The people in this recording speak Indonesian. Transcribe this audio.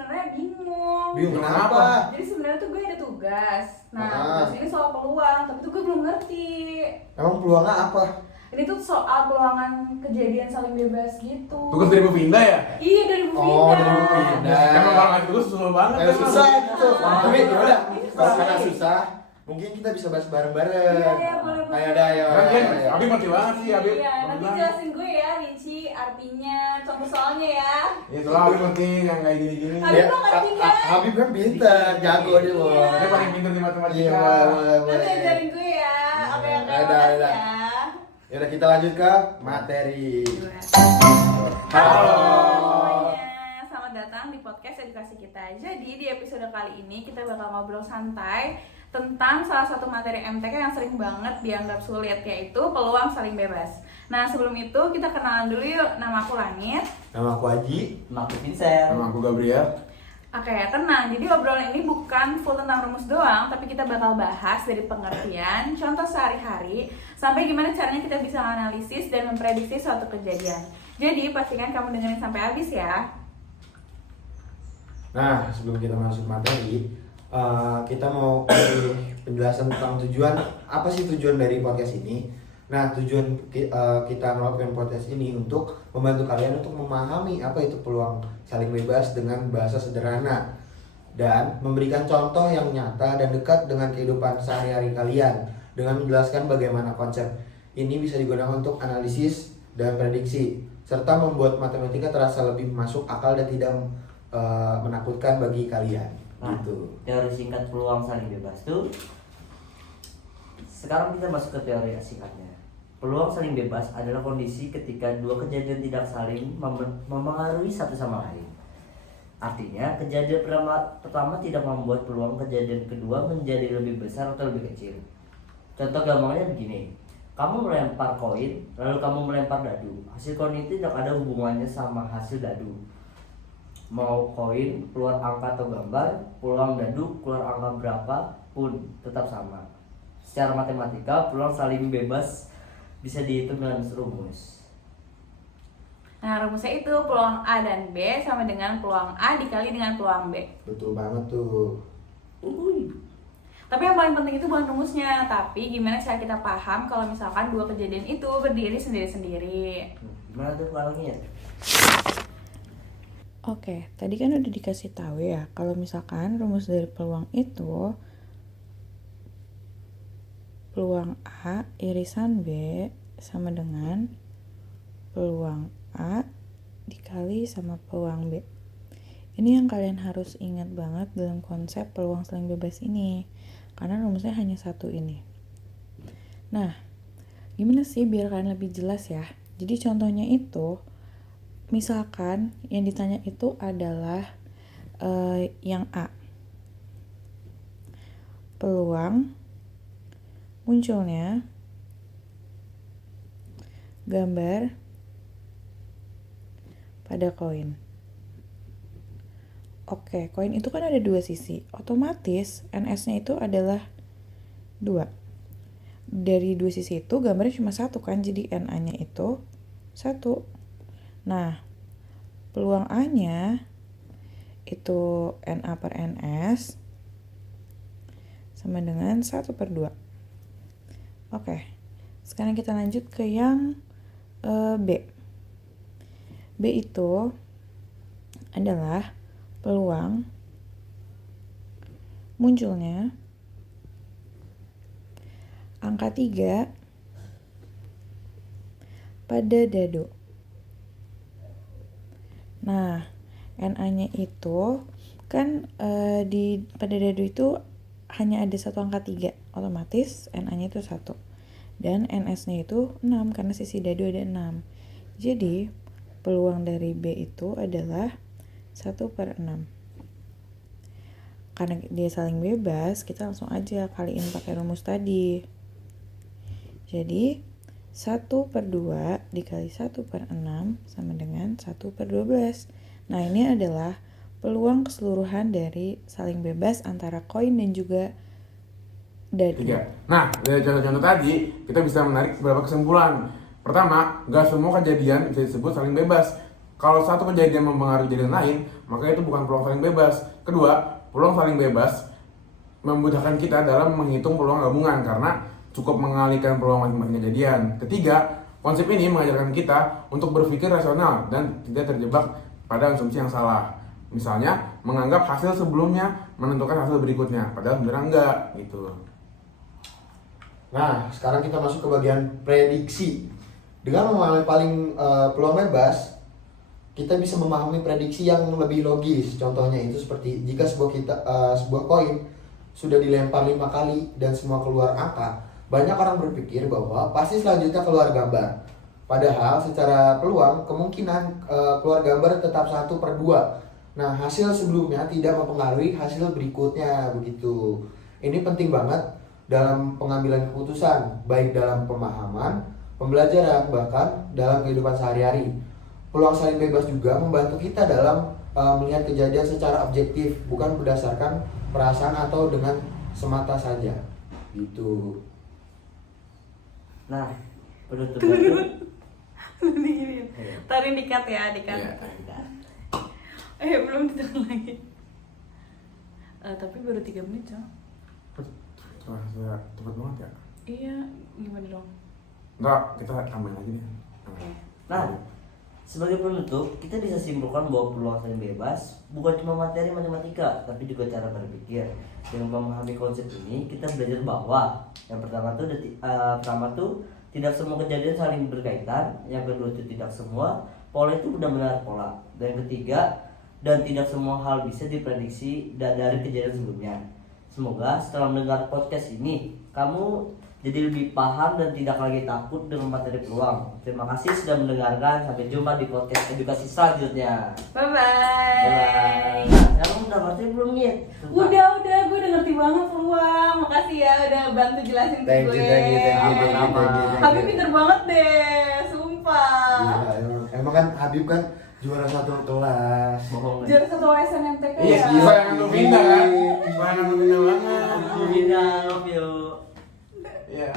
sebenarnya bingung. Bingung kenapa? Jadi sebenarnya tuh gue ada tugas. Nah, tugas ini soal peluang, tapi tuh gue belum ngerti. Emang peluangnya apa? Ini tuh soal peluangan kejadian saling bebas gitu. Tugas dari Bu Pinda ya? Iya, dari Bu Pinda. Oh, dari Bu Pinda. Emang orang itu susah banget. Susah itu. Tapi yaudah, Ini kalau susah. karena susah, mungkin kita bisa bahas bareng-bareng. Iya, boleh. Ayo dah, ayo. Abi ngerti banget sih, Abi. Iya, nanti jelasin gue ya, Ricci, artinya, contoh soalnya ya. Ya soalnya Abi ngerti yang kayak gini-gini. Abi Ya, mah ngerti kan? Habib kan pintar, jago dia loh. Iya. Dia paling pintar di matematika. Iya, boleh. Nanti ajarin gue ya, apa yang kayak Ada. ya. Yaudah kita lanjut ke materi. Halo semuanya, selamat datang di podcast edukasi kita. Jadi di episode kali ini kita bakal ngobrol santai tentang salah satu materi MTK yang sering banget dianggap sulit, yaitu peluang saling bebas. Nah sebelum itu kita kenalan dulu yuk. Nama aku Langit. Nama aku Aji. Nama aku Vincent. Sama aku Gabriel. Oke, tenang. Jadi obrolan ini bukan full tentang rumus doang, tapi kita bakal bahas dari pengertian, contoh sehari-hari, sampai gimana caranya kita bisa menganalisis dan memprediksi suatu kejadian. Jadi pastikan kamu dengerin sampai habis ya. Nah, sebelum kita masuk materi, kita mau kasih penjelasan tentang tujuan. Apa sih tujuan dari podcast ini? Nah, tujuan kita melakukan podcast ini untuk membantu kalian untuk memahami apa itu peluang saling bebas dengan bahasa sederhana dan memberikan contoh yang nyata dan dekat dengan kehidupan sehari-hari kalian dengan menjelaskan bagaimana konsep ini bisa digunakan untuk analisis dan prediksi serta membuat matematika terasa lebih masuk akal dan tidak menakutkan bagi kalian. Nah, Gitu. teori singkat peluang saling bebas tuh. Sekarang kita masuk ke teori singkatnya. Peluang saling bebas adalah kondisi ketika dua kejadian tidak saling memengaruhi satu sama lain. Artinya, kejadian pertama tidak membuat peluang kejadian kedua menjadi lebih besar atau lebih kecil. Contoh gampangnya begini. Kamu melempar koin, lalu kamu melempar dadu. Hasil koin itu tidak ada hubungannya sama hasil dadu. Mau koin keluar angka atau gambar, peluang dadu keluar angka berapa pun tetap sama. Secara matematika, peluang saling bebas bisa dihitung dengan rumus. Nah rumusnya itu peluang A dan B sama dengan peluang A dikali dengan peluang B. Betul banget tuh. Tapi yang paling penting itu bukan rumusnya, tapi gimana cara kita paham kalau misalkan dua kejadian itu berdiri sendiri-sendiri. Gimana tuh orangnya? Oke, tadi kan udah dikasih tahu ya, kalau misalkan rumus dari peluang itu peluang A irisan B sama dengan peluang A dikali sama peluang B. Ini yang kalian harus ingat banget dalam konsep peluang saling bebas ini, karena rumusnya hanya satu ini. Nah, gimana sih biar kalian lebih jelas ya? Jadi contohnya itu, misalkan yang ditanya itu adalah yang A. Peluang munculnya gambar pada koin. Oke, koin itu kan ada dua sisi. Otomatis NS-nya itu adalah 2. Dari dua sisi itu gambarnya cuma satu kan, jadi NA-nya itu 1. Nah, peluang A-nya itu NA per NS sama dengan 1/2. Oke, sekarang kita lanjut ke yang B. B itu adalah peluang munculnya angka 3 pada dadu. Nah, NA-nya itu kan pada dadu itu hanya ada satu angka 3, otomatis NA-nya itu 1. Dan NS-nya itu 6 karena sisi dadu ada 6. Jadi, peluang dari B itu adalah 1/6. Karena dia saling bebas, kita langsung aja kaliin pakai rumus tadi. Jadi, 1/2 dikali 1/6 sama dengan 1/12. Nah, ini adalah peluang keseluruhan dari saling bebas antara koin dan juga dadu. 3. Nah, dari contoh-contoh tadi, kita bisa menarik beberapa kesimpulan. Pertama, gak semua kejadian bisa disebut saling bebas. Kalau satu kejadian mempengaruhi kejadian lain, maka itu bukan peluang saling bebas. Kedua, peluang saling bebas memudahkan kita dalam menghitung peluang gabungan karena cukup mengalihkan peluang masing-masing kejadian. Ketiga, konsep ini mengajarkan kita untuk berpikir rasional dan tidak terjebak pada asumsi yang salah. Misalnya, menganggap hasil sebelumnya menentukan hasil berikutnya, padahal sebenarnya enggak gitu. Nah, sekarang kita masuk ke bagian prediksi. Dengan memahami peluang bebas, kita bisa memahami prediksi yang lebih logis. Contohnya itu seperti jika sebuah koin sudah dilempar 5 kali dan semua keluar angka, banyak orang berpikir bahwa pasti selanjutnya keluar gambar. Padahal secara peluang kemungkinan keluar gambar tetap 1/2. Nah, hasil sebelumnya tidak mempengaruhi hasil berikutnya begitu. Ini penting banget dalam pengambilan keputusan, baik dalam pemahaman, pembelajaran, bahkan dalam kehidupan sehari-hari. Peluang saling bebas juga membantu kita dalam melihat kejadian secara objektif, bukan berdasarkan perasaan atau dengan semata saja. Gitu. Nah, penutupan Gini. Tarik dikat ya, dikat. Iya. Belum ditekan lagi. Tapi baru 3 menit, Cok. Wah, cepet banget ya. Iya, gimana dong? Enggak, kita tambahin aja nih. Nah, sebagai penutup, kita bisa simpulkan bahwa peluang saling bebas bukan cuma materi matematika, tapi juga cara berpikir. Dengan memahami konsep ini, kita belajar bahwa yang pertama tuh tidak semua kejadian saling berkaitan. Yang kedua itu tidak semua pola itu benar-benar pola. Dan yang ketiga, dan tidak semua hal bisa diprediksi dari kejadian sebelumnya. Semoga setelah mendengar podcast ini, kamu jadi lebih paham dan tidak lagi takut dengan materi peluang. Terima kasih sudah mendengarkan. Sampai jumpa di podcast edukasi selanjutnya. Bye-bye. Bye. Nah, kamu udah ngerti belum Nyet? Udah, gue udah ngerti banget peluang. Makasih ya udah bantu jelasin ke Thank gue. you. Habib pinter banget deh, sumpah. Iya, emang kan Habib kan juara 1 kelas. Bohong. Juara 1 SNMTK Iya, ya. sayangan Luminda kan? Sayangan Luminda banget. Luminda, love you. Iya.